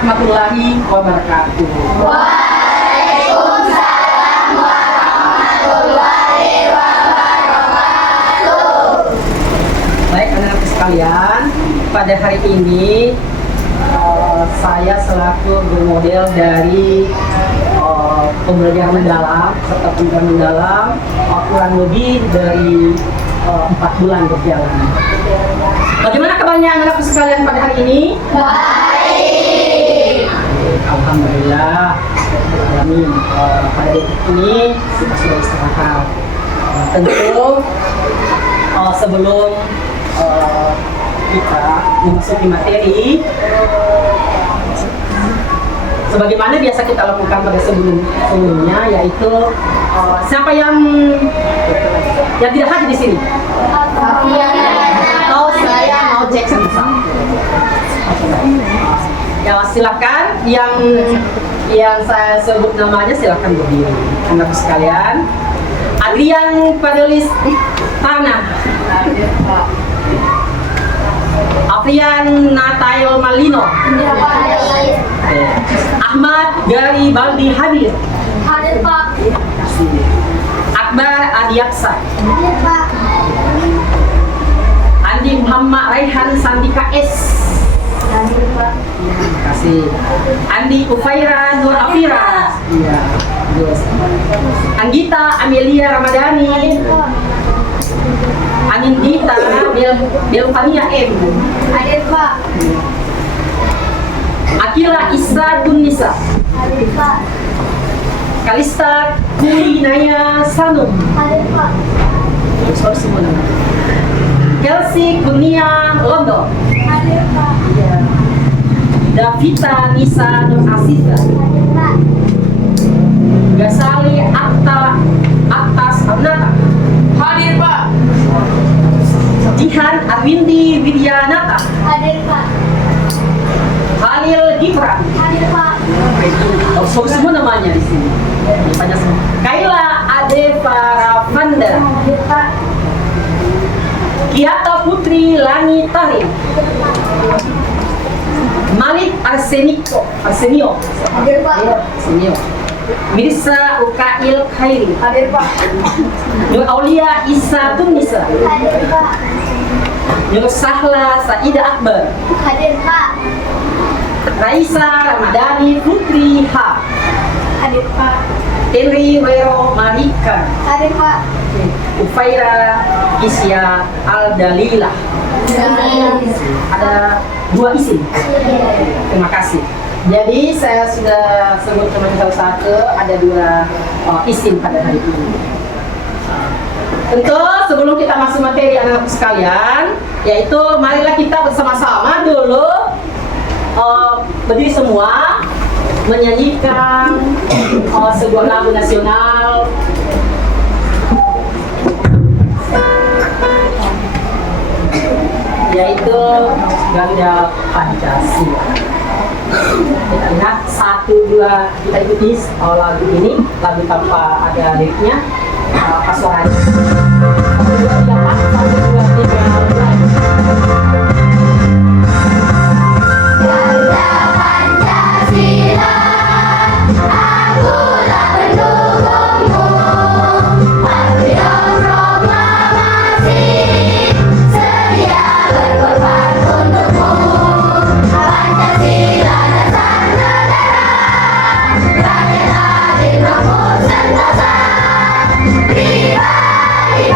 warahmatullahi wabarakatuh. Waalaikumsalam warahmatullahi wabarakatuh. Baik anak-anak sekalian, pada hari ini saya selaku role model dari pembelajaran mendalam serta pembelajaran mendalam kurang lebih dari 4 bulan berjalan. Bagaimana kabarnya anak-anak sekalian pada hari ini? Baik. Alhamdulillah. Amin. Pada detik ini kita sudah istirahat. Tentu sebelum kita memasuki materi, sebagaimana biasa kita lakukan pada sebelumnya, yaitu siapa yang tidak hadir di sini? Atau saya mau cek satu-satu. Ya silakan, yang saya sebut namanya silakan berdiri. Anak sekalian, Adrian Padelis Tanah, Afrian Natail Malino, Ahmad Garibaldi hadir. Hadir Pak. Akbar Adiaksa, Hadir Pak. Andi Muhammad Raihan Sandika S. Hadir Pak. Terima kasih. Andi Ufaira Nur Afira. Iya. Terus. Anggita Amelia Ramadhani. Hadir Pak. Anindita Belvania M. Hadir Pak. Akila Isa Tunisa. Hadir Pak. Kalista Kulinaya Sanum. Hadir Pak. Sorry semua nama. Kelsey Kurnia Londo. Hadir Pak. Davita Nisa Nur Asiza. Hadir Pak. Gasali Atas Abnata. Hadir Pak. Jihan Arwindi Widyanata. Hadir Pak. Halil Gibran. Hadir Pak. Oh, semua namanya di sini. Banyak semua. Kaila Ade Paravanda. Hadir Pak. Kiata Putri Lani Tarim. Hadir Pak. Malik Arsenio. Hadir Pak. Arsenio. Mirsa Ukail Khairi. Hadir Pak. Nur Aulia Isa Tunisa. Hadir Pak. Nur Sahla Saida Akbar. Hadir Pak. Raisa Ramadhani Putri H. Hadir Pak. Henry Wero Marika. Hadir Pak. Ufaira Isya Al-Dalilah. Ada 2 isim. Terima kasih. Jadi saya sudah sebut teman satu, ada 2 isim pada hari ini. Tentu sebelum kita masuk materi anak-anak sekalian, yaitu marilah kita bersama-sama dulu berdiri semua menyanyikan sebuah lagu nasional yaitu Garuda Pancasila. Kita ingat 1, 2 kita ikuti lagu ini, lagu tanpa ada liriknya, pas suaranya 1, 2, 3, 4, 1, 2, 3, mulai. Garuda Pancasila, akulah pendukungmu. Patriot proklamasi, sedia berkorban untukmu. Pancasila dasar negara, rakyat adil makmur sentosa. Pribadi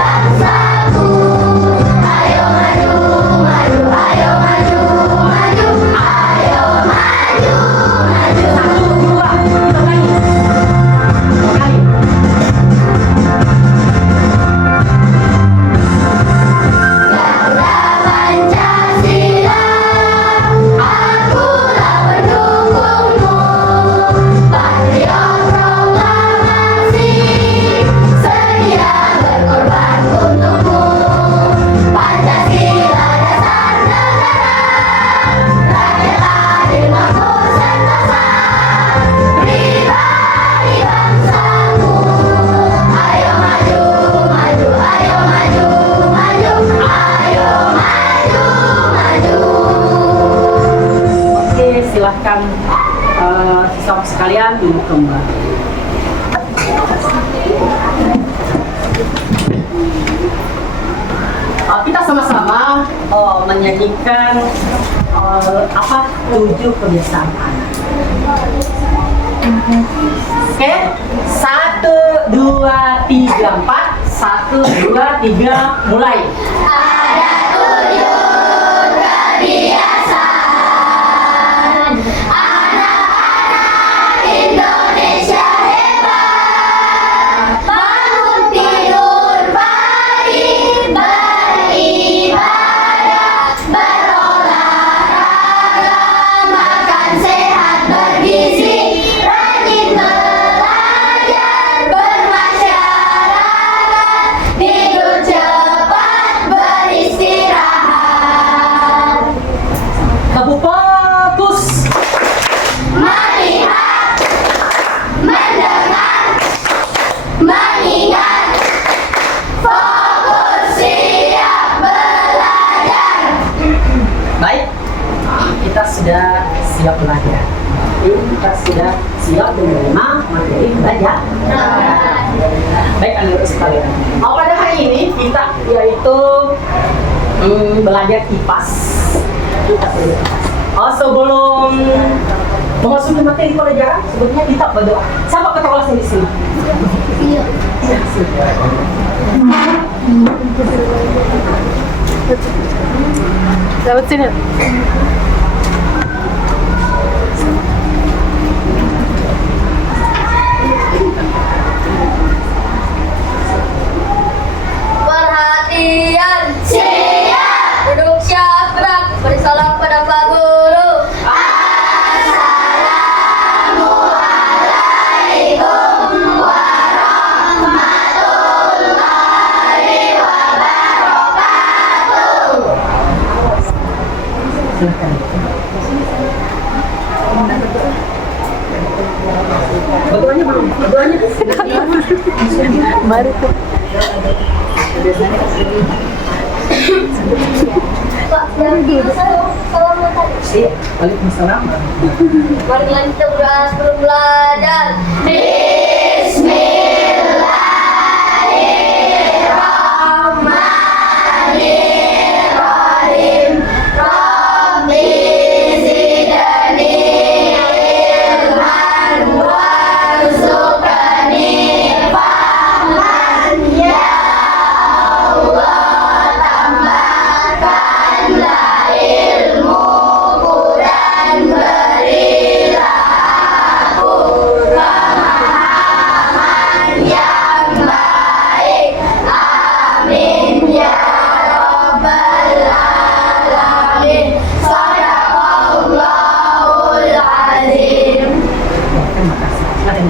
siswa sekalian duduk kembali. Kita sama-sama menyanyikan 7 kebiasaan anak. Oke, 1, 2, 3, 4. 1, 2, 3, mulai. Ada 7 kebiasaan anak-anak Indonesia hebat. Bangun tidur pagi, beribadah, berolahraga, makan sehat bergizi, rajin belajar, bermasyarakat, tidur cepat, beristirahat. Kamu fokus. Melihat, mendengar, mengingat, fokus siap belajar. Baik, kita sudah siap belajar. Kita sudah siap menerima materi belajar. Baik, anak-anak sekalian. Pada hari ini kita yaitu belajar kipas. Kita belajar kipas. Sebelum memasuki materi pelajaran, sebelumnya kita berdoa. Siapa ketua kelas di sini? Iya. Dapat sini. Perhatian, siap. Duduk siap gerak. Beri salam pada Pak Guru. Assalamualaikum warahmatullahi wabarakatuh. Silakan. Berdoanya belum? Berdoanya? Baru tuh. Pak, yang gitu salam tadi. Iya, waalaikumsalam. Mari kita berdoa sebelum belajar. Bismillahirrahmanirrahim. Rabbi zidni ilman warzuqni fahman. Ya Allah, tambahkanlah ilmuku dan berilah aku pemahaman yang baik. Amin ya rabbal alamin. Sadaqallahul azim. Terima kasih. Silakan.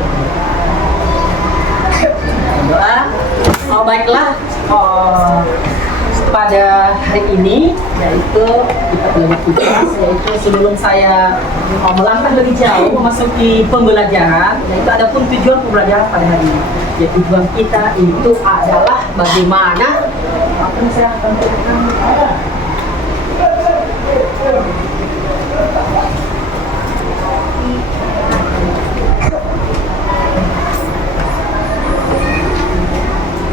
Doa. Baiklah. Pada hari ini yaitu kita belajar kipas, yaitu sebelum saya melangkah lebih jauh memasuki pembelajaran, yaitu ada pun tujuan pembelajaran pada hari ini. Ya, tujuan kita itu adalah bagaimana apa yang saya akan berikan.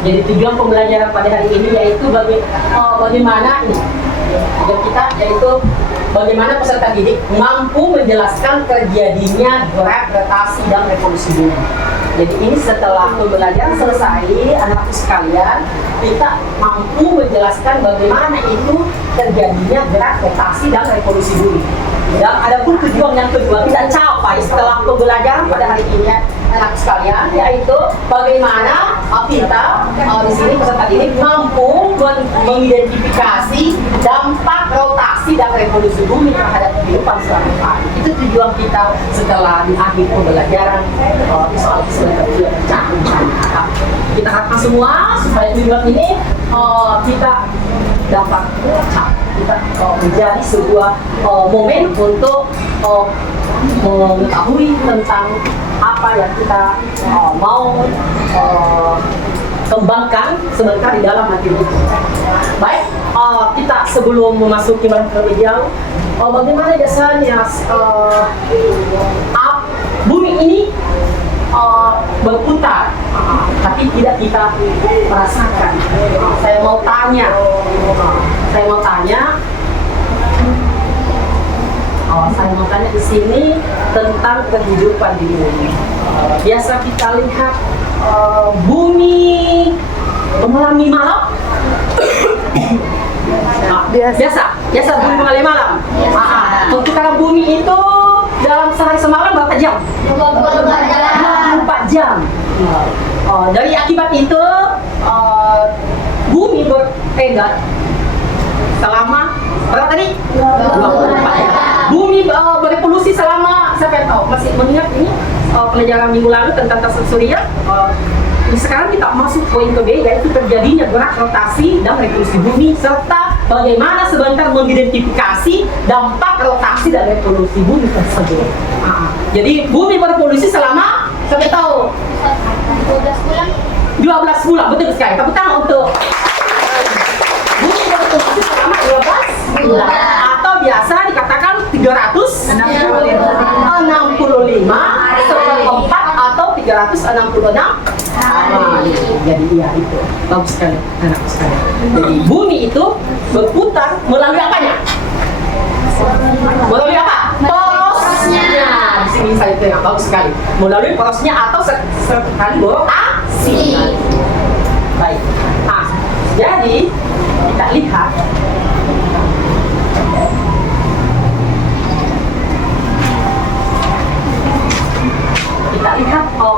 Jadi tujuan pembelajaran pada hari ini yaitu bagaimana ini tujuan kita yaitu bagaimana peserta didik mampu menjelaskan terjadinya gerak rotasi dan revolusi bumi. Jadi ini setelah pembelajaran selesai, anak-anak sekalian, kita mampu menjelaskan bagaimana itu terjadinya gerak rotasi dan revolusi bumi. Dan ada pun tujuan yang kedua kita capai setelah pembelajaran pada hari ini, anak sekalian, yaitu bagaimana kita di sini peserta didik mampu mengidentifikasi dampak rotasi dan revolusi bumi terhadap kehidupan sehari-hari. Itu tujuan kita setelah di akhir pembelajaran soal keseluruhan kita harapkan semua supaya tujuan ini kita dapat kita menjadi sebuah momen untuk mengetahui tentang apa yang kita mau kembangkan sebentar di dalam materi itu. Baik, kita sebelum memasuki materi lebih jauh, bagaimana biasanya berputar, tapi tidak kita merasakan. Saya mau tanya, saya mau tanya di sini tentang kehidupan di bumi. Biasa kita lihat bumi mengalami malam. Biasa bumi mengalami malam. Perputaran bumi itu dalam sehari semalam berapa jam? 24 jam. Dari akibat itu bumi beredar selama berapa tadi? 24 jam. Bumi berevolusi selama, siapa yang tahu? Masih mengingat ini pelajaran minggu lalu tentang tata surya. Sekarang kita masuk poin ke B, yaitu terjadinya gerak rotasi dan revolusi bumi serta bagaimana sebentar mengidentifikasi dampak rotasi dan revolusi bumi tersebut. Jadi bumi berevolusi selama, siapa yang tahu? 12 bulan, betul sekali. Tepuk tangan untuk bumi berevolusi selama 12 bulan. Atau biasa dikatakan 365 seperempat atau 366 jadi iya itu bagus sekali anakku sekali. Jadi bumi itu berputar melalui apanya? Melalui apa? Porosnya. Di sini saya tengok bagus sekali. Melalui porosnya atau sekali rotasi. Baik. Nah, jadi kita lihat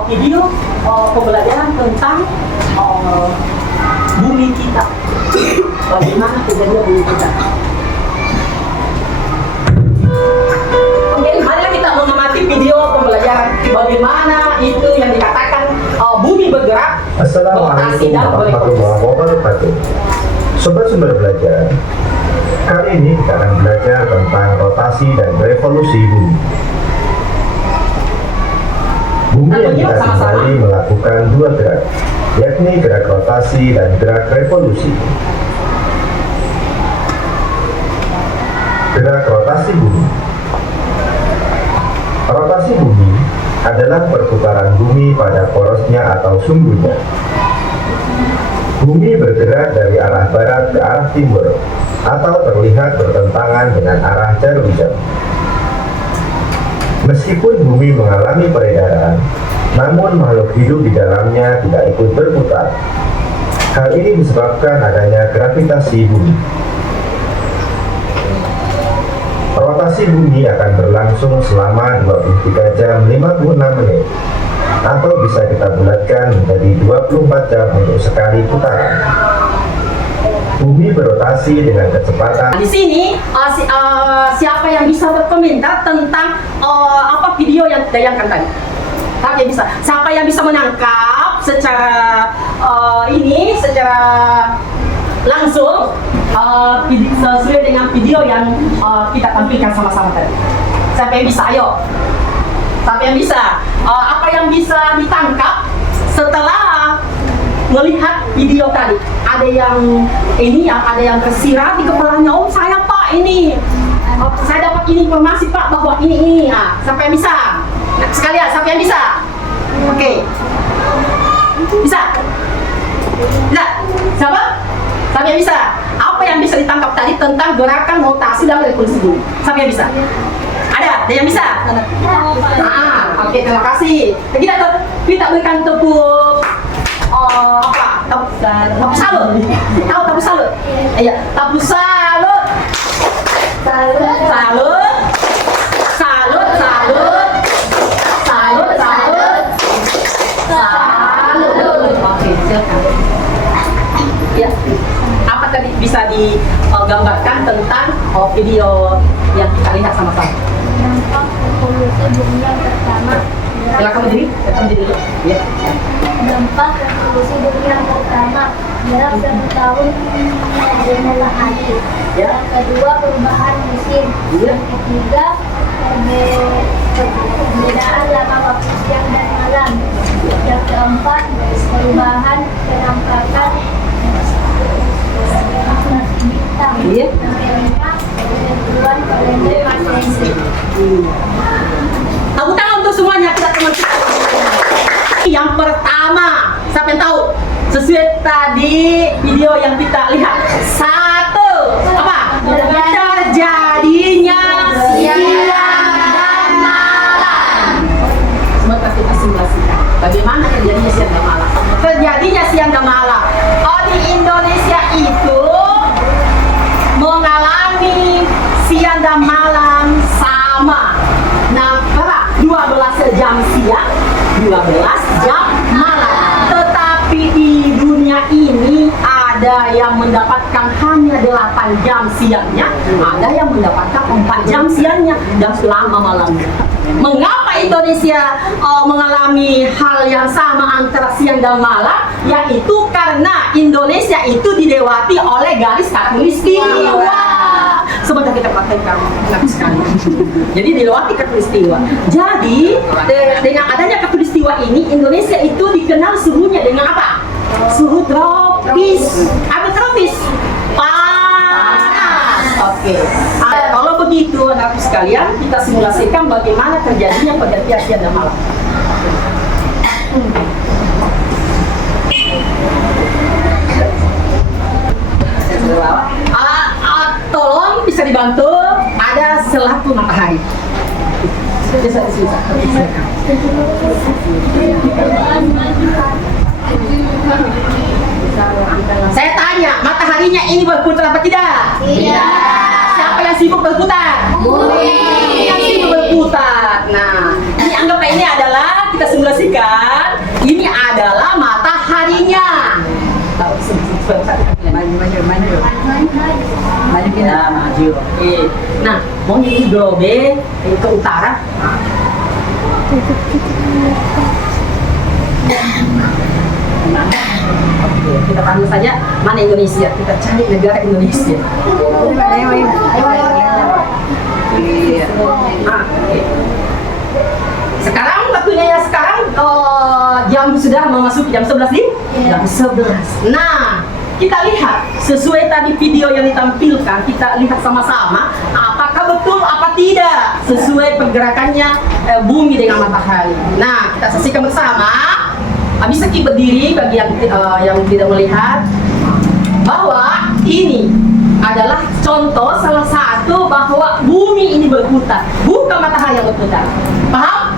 video pembelajaran tentang bumi kita. Bagaimana kejadian bumi kita. Oke, marilah kita mengamati video pembelajaran bagaimana itu yang dikatakan bumi bergerak, rotasi dan Assalamualaikum warahmatullahi wabarakatuh. Sobat Sumber Belajar, kali ini kita akan belajar tentang rotasi dan revolusi bumi. Bumi yang kita tinggali melakukan dua gerak, yakni gerak rotasi dan gerak revolusi. Gerak rotasi bumi. Rotasi bumi adalah perputaran bumi pada porosnya atau sumbunya. Bumi bergerak dari arah barat ke arah timur atau terlihat bertentangan dengan arah jarum jam. Meskipun bumi mengalami peredaran, namun makhluk hidup di dalamnya tidak ikut berputar. Hal ini disebabkan adanya gravitasi bumi. Rotasi bumi akan berlangsung selama 23 jam 56 menit, atau bisa kita bulatkan menjadi 24 jam untuk sekali putaran. Bumi berotasi dengan kecepatan. Di sini siapa yang bisa berkomentar tentang apa video yang ditayangkan tadi? Siapa yang bisa? Siapa yang bisa menangkap secara secara langsung sesuai dengan video yang kita tampilkan sama-sama tadi? Siapa yang bisa? Ayo. Siapa yang bisa? Apa yang bisa ditangkap setelah melihat video tadi? Ada yang tersirat di kepalanya. Oh, saya Pak ini, saya dapat ini informasi Pak bahwa ini. Siapa yang bisa? Sekalian, siapa yang bisa? Oke. Bisa? Bisa? Siapa? Siapa yang bisa? Apa yang bisa ditangkap tadi tentang gerakan rotasi dan revolusi bumi? Siapa yang bisa? Ada yang bisa? Oke, terima kasih. Kita berikan tepuk tepuk salut. Tahu tepuk salut? Iya, tepuk salut. Salut. Oke, silakan. Ya, apa tadi bisa digambarkan tentang video yang kita lihat sama-sama? Dampak revolusi bumi yang pertama. Silakan berdiri dulu. Ya. Dampak revolusi bumi yang pertama adalah 1 tahun adanya air. Ya. Yang kedua perubahan musim. Ya. Yang ketiga perbedaan lama waktu siang dan malam. Yang keempat perubahan penampakan bintang. Iya. Yang kelima penentuan kalender Masehi. Tepuk tangan untuk semuanya, kita teman kita. Yang pertama. Siapa yang tahu? Sesuai tadi video yang kita lihat. Satu, apa? Terjadinya siang dan malam. Sebentar kita simulasikan. Bagaimana terjadinya siang dan malam? Terjadinya siang dan malam. Oh, di Indonesia itu mengalami siang dan malam sama. Nah, 12 jam siang, 12 jam malam. Tetapi di dunia ini ada yang mendapatkan hanya 8 jam siangnya, ada yang mendapatkan 4 jam siangnya dan selama malamnya. Mengapa Indonesia mengalami hal yang sama antara siang dan malam? Yaitu karena Indonesia itu dilewati oleh garis khatulistiwa. Sebentar kita praktekkan sekali. Jadi dilewati khatulistiwa. Jadi dengan adanya khatulistiwa ini, Indonesia itu dikenal suhunya dengan apa? Suhu tropis. Apa tropis? Panas. Oke. Kalau begitu, anak sekalian, kita simulasikan bagaimana terjadinya pergantian siang dan malam. Tolong bisa dibantu, ada selaput matahari. Saya tanya, mataharinya ini berputar apa tidak? Tidak. Siapa yang sibuk berputar? Bumi. Yang sibuk berputar. Nah, ini anggaplah ini adalah, kita simulasikan, ini adalah mataharinya. Maju kita maju. Oke. Nah, mau ini globe ke utara. Oke, kita panggil saja mana Indonesia. Kita cari negara Indonesia. Oke. Sekarang waktunya ya, sekarang jam sudah memasuki jam 11 nih. Jam 11. Nah, kita lihat sesuai tadi video yang ditampilkan, kita lihat sama-sama apakah betul apa tidak sesuai pergerakannya bumi dengan matahari. Nah, kita saksikan bersama. Bisa kita berdiri bagi yang tidak melihat bahwa ini adalah contoh salah satu bahwa bumi ini berputar, bukan matahari yang berputar. Paham?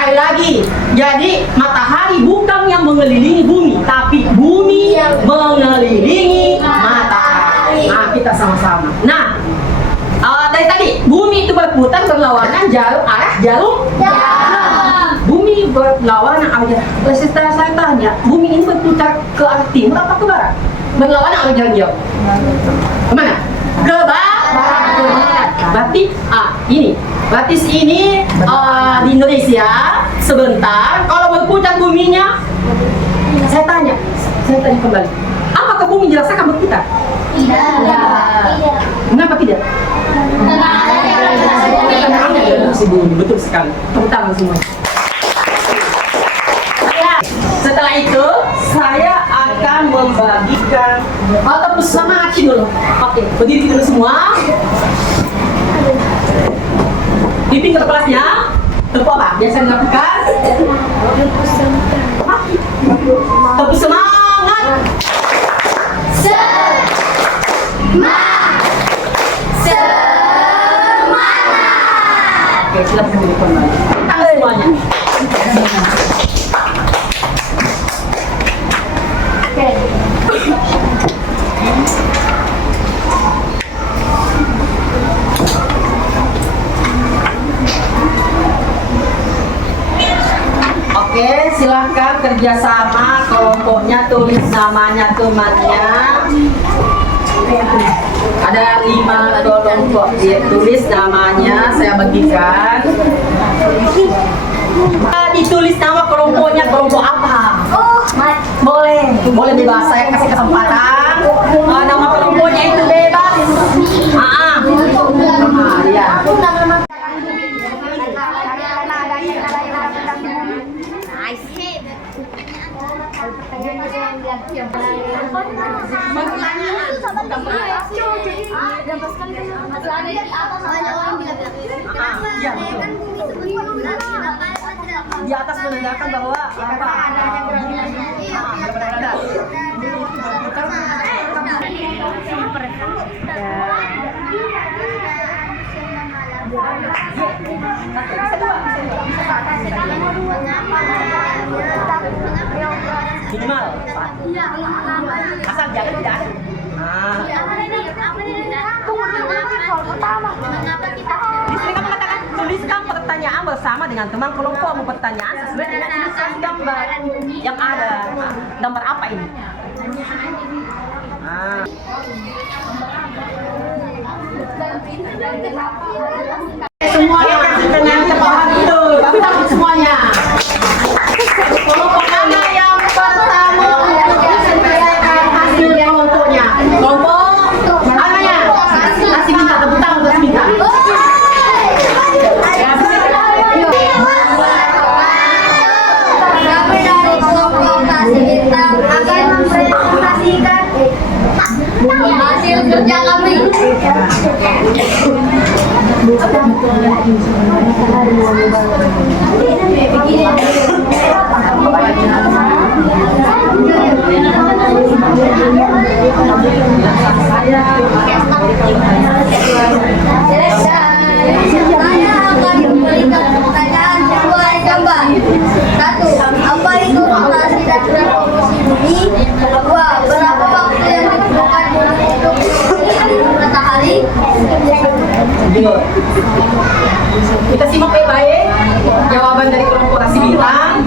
Sekali lagi, jadi matahari bukan yang mengelilingi bumi, tapi bumi yang mengelilingi matahari. Nah, kita sama-sama. Nah, dari tadi bumi itu berputar berlawanan arah jarum. Bumi berlawanan arah jarum. Setelah saya tanya, bumi ini berputar ke arah timur atau ke barat? Berlawanan arah jarum jauh. Kemana? Ke barat. Berarti ini. Berarti ini di Indonesia sebentar. Kalau berputar buminya, saya tanya kembali. Apakah bumi dirasakan berputar? Tidak. Mengapa tidak? Betul sekali. Tepuk tangan semua. Setelah itu, saya akan membagikan atau bersama Aci dulu. Oke, berdiri dulu semua. Di pinggir kelasnya, tepuk apa? Biasa dilakukan. Tepuk semangat. Oke, silakan duduk kembali. Tangan semuanya. Oke, silahkan kerjasama kelompoknya, tulis namanya temannya. Ada 5 kelompok, ya, tulis namanya, saya bagikan. Ditulis nama kelompoknya, kelompok apa? Boleh bebas, saya kasih kesempatan. Nama kelompoknya itu bebas. Ya. di atas menandakan bahwa apa? Benar-benar ada. Minimal asal jangan tidak ada. Disini kamu katakan tuliskan pertanyaan bersama dengan teman kelompokmu, pertanyaan sesuai dengan ilustrasi gambar yang ada. Gambar apa ini? Semuanya dengan cepat itu, tapi takut semuanya. Kelompok mana yang pertama menyelesaikan hasil kelompoknya? Kelompok mananya? Kasih minta tepuk tangan, kasih minta. Kami dari kelompok Kasih Bintang akan mempresentasikan hasil kerja kami. Saya akan memberikan pertanyaan sesuai gambar. 1. Apa itu rotasi dan revolusi bumi? 2. Berapa waktu yang dibutuhkan bumi untuk mengelilingi matahari? Kita simak baik-baik jawaban dari kelompok Kasih Bintang.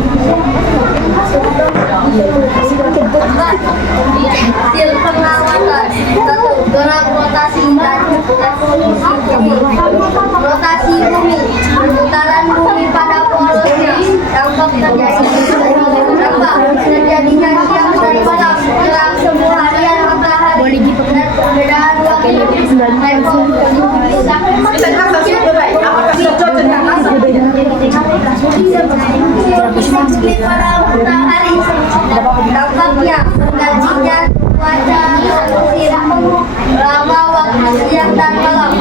Hasil pengamatan. 1. Gerak rotasi dan revolusi bumi. Rotasi bumi, perputaran bumi pada porosnya dampak terjadinya siang dan malam, terang semua harian matahari dan perbedaan waktu Kita rasa sudah baik. Apakah sudah cocok dengan rasa? bumi pada matahari, dampaknya bergantinya cuaca musim, lama waktu siang dan malam.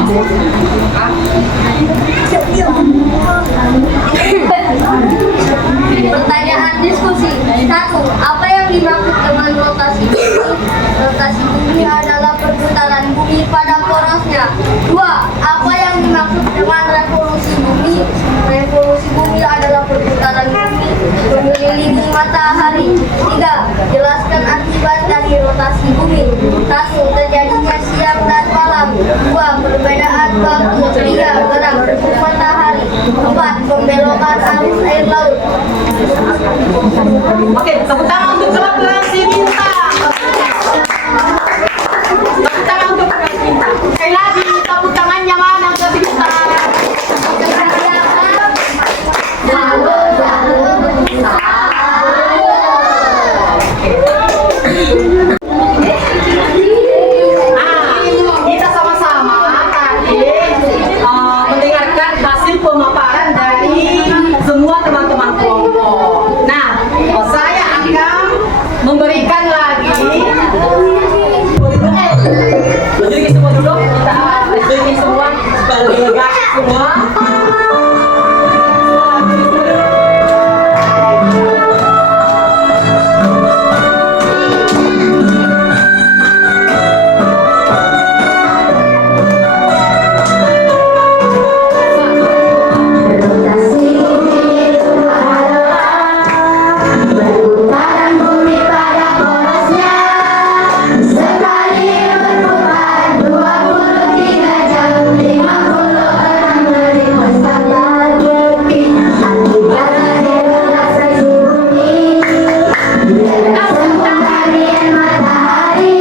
Pertanyaan diskusi. 1. Apa yang dimaksud dengan rotasi bumi? Rotasi bumi adalah perputaran bumi pada porosnya. 2. Apa yang dimaksud dengan revolusi bumi? Revolusi bumi adalah perputaran bumi mengelilingi matahari. 3. Jelaskan akibat dari rotasi bumi. 1. Terjadinya siang dan malam. 2. Perbedaan waktu. 3. Gerak matahari. 4. Pembelokan arus air laut. Oke, tepuk tangan untuk kelompok Kasih Bintang. Tepuk tangan untuk Kasih Bintang. Sekali lagi, tepuk tangannya mana untuk Kasih Bintang? Kita sama-sama tadi mendengarkan hasil pemaparan dari semua teman-teman kelompok. Nah, saya akan memberikan lagi berdiri semua dulu, kita berdiri semua bergerak semua. Perputaran bumi pada porosnya, sekali berputar 23 jam 56 menit lagi. Akibat dari rotasi bumi, tentang harian matahari,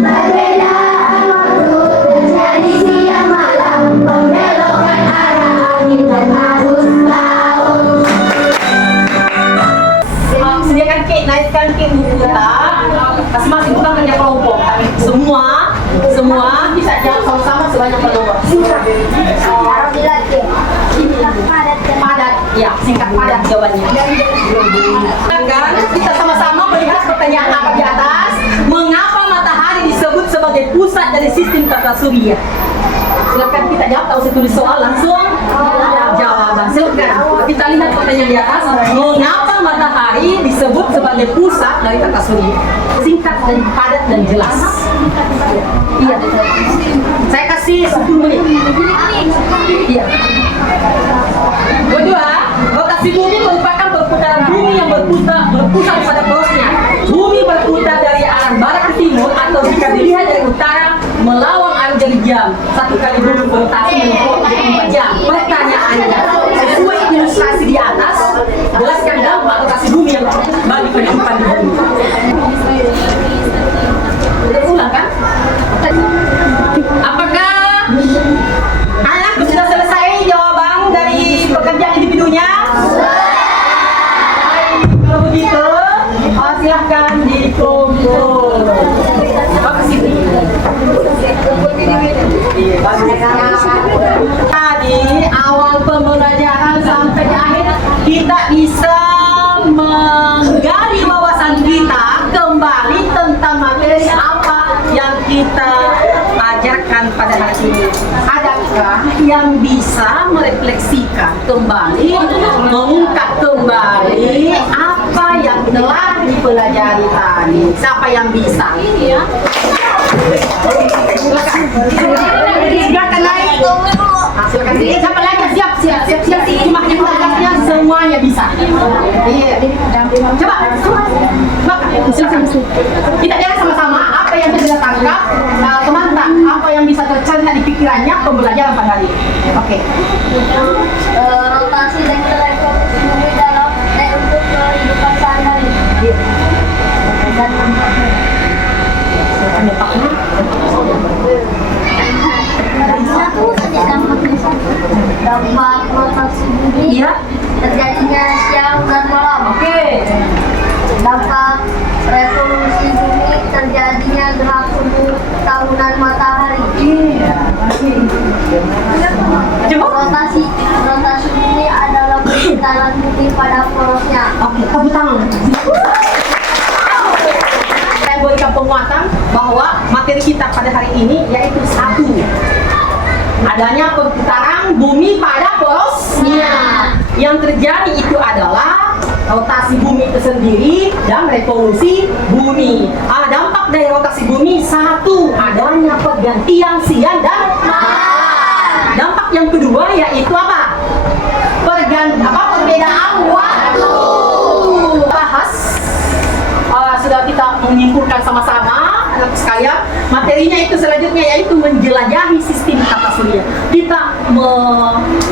perbedaan waktu terjadi siang malam, pembelokan arah angin dan arus laut. Sediakan kek, naikkan kek buku kita. Masing-masing bukan kerja kelompok. Semua bisa jawab sama-sama sebanyak berapa? Padat, ya, singkat padat jawabannya. Kan kita sama-sama melihat pertanyaan apa di atas. Mengapa matahari disebut sebagai pusat dari sistem tata surya? Silakan kita jawab, tahu saya tulis soal langsung jawaban. Silakan. kita lihat pertanyaan di atas. Mengapa matahari disebut sebagai pusat dari tata surya? Singkat dan padat dan jelas. Iya. Saya kasih 10 menit. Iya. Kedua, rotasi bumi merupakan perputaran bumi yang berputar pada porosnya. Bumi berputar dari arah barat ke timur atau jika dilihat dari utara melawan arus dari jam. Satu kali bumi berotasi menempuh 24 jam. Pertanyaannya, sesuai ilustrasi di atas, jelaskan dampak rotasi bumi yang bagi kehidupan di bumi. Udah ulang kan? Apakah anak sudah selesai jawaban dari pekerjaan individunya? Kalau begitu, silahkan dikumpul. Tadi awal pembelajaran sampai di akhir kita bisa menggali wawasan kita kembali tentang materi apa yang kita ajarkan pada hari ini. Adakah yang bisa merefleksikan kembali, mengungkap kembali apa yang telah dipelajari tadi? Siapa yang bisa? Silakan naik. Silakan. Siapa lagi? Siap. Cuma hanya tugasnya semuanya bisa. Iya. Coba. Silakan. Kita lihat sama-sama apa yang sudah tangkap teman-teman, apa yang bisa tercerna di pikirannya pembelajaran pada hari ini. Oke. Rotasi dan revolusi bumi dalam untuk kehidupan sehari-hari. Dan dampak rotasi bumi terjadinya siang dan malam. Oke. Dampak revolusi bumi terjadinya gerak tubuh tahunan matahari. Rotasi bumi adalah perputaran bumi pada porosnya. Oke, tepuk tangan. Saya berikan penguatan bahwa materi kita pada hari ini yaitu satu, adanya perputaran bumi pada porosnya. Yang terjadi itu adalah rotasi bumi itu sendiri dan revolusi bumi. Dampak dari rotasi bumi satu, adanya pergantian siang dan malam. Dampak yang kedua yaitu apa? Perbedaan waktu. Bahas sudah kita menyimpulkan sama-sama anak sekalian. Materinya itu selanjutnya yaitu menjelajahi sistem tata surya. Kita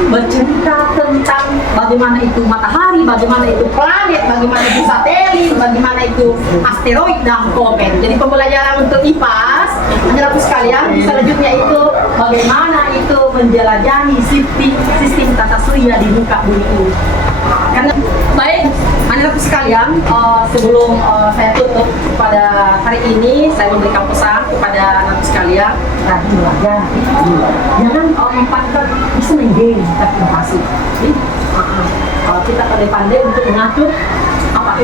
bercerita tentang bagaimana itu matahari, bagaimana itu planet, bagaimana itu satelit, bagaimana itu asteroid dan komet. Jadi pembelajaran untuk IPAS, anak sekalian, selanjutnya itu bagaimana itu menjelajahi sistem tata surya di muka bumi ini. Karena baik, anak sekalian, sebelum saya tutup pada hari ini, saya memberikan pesan kepada anak sekalian, rajin belajar, jangan empatkan bisa main game, tapi inovasi. Kita pandai-pandai untuk mengatur apa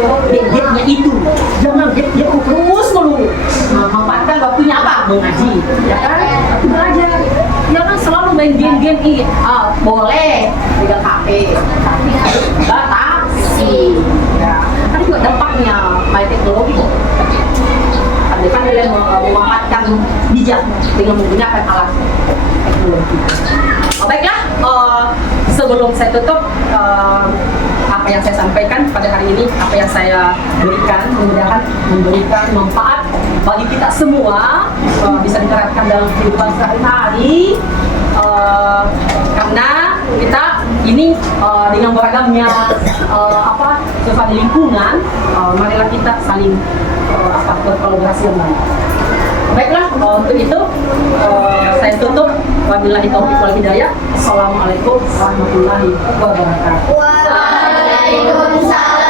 game-nya itu, jangan game terus melulu. Manfaatkan waktunya apa? Mengaji, ya kan? Belajar. Jangan selalu main game-game ini. Boleh pegang HP, tapi batasi. Ya, kan juga dampaknya main teknologi. Pandai-pandai memanfaatkan bijak dengan menggunakan alat teknologi. Baiklah, sebelum saya tutup, apa yang saya sampaikan pada hari ini, apa yang saya berikan, mudah-mudahan memberikan manfaat bagi kita semua, bisa diterapkan dalam kehidupan sehari-hari, karena kita ini dengan beragamnya suasana lingkungan, marilah kita saling berkolaborasi yang baik. Baiklah, untuk itu saya tutup. Wabillahi taufiq wal hidayah. Assalamualaikum warahmatullahi wabarakatuh. Waalaikumsalam.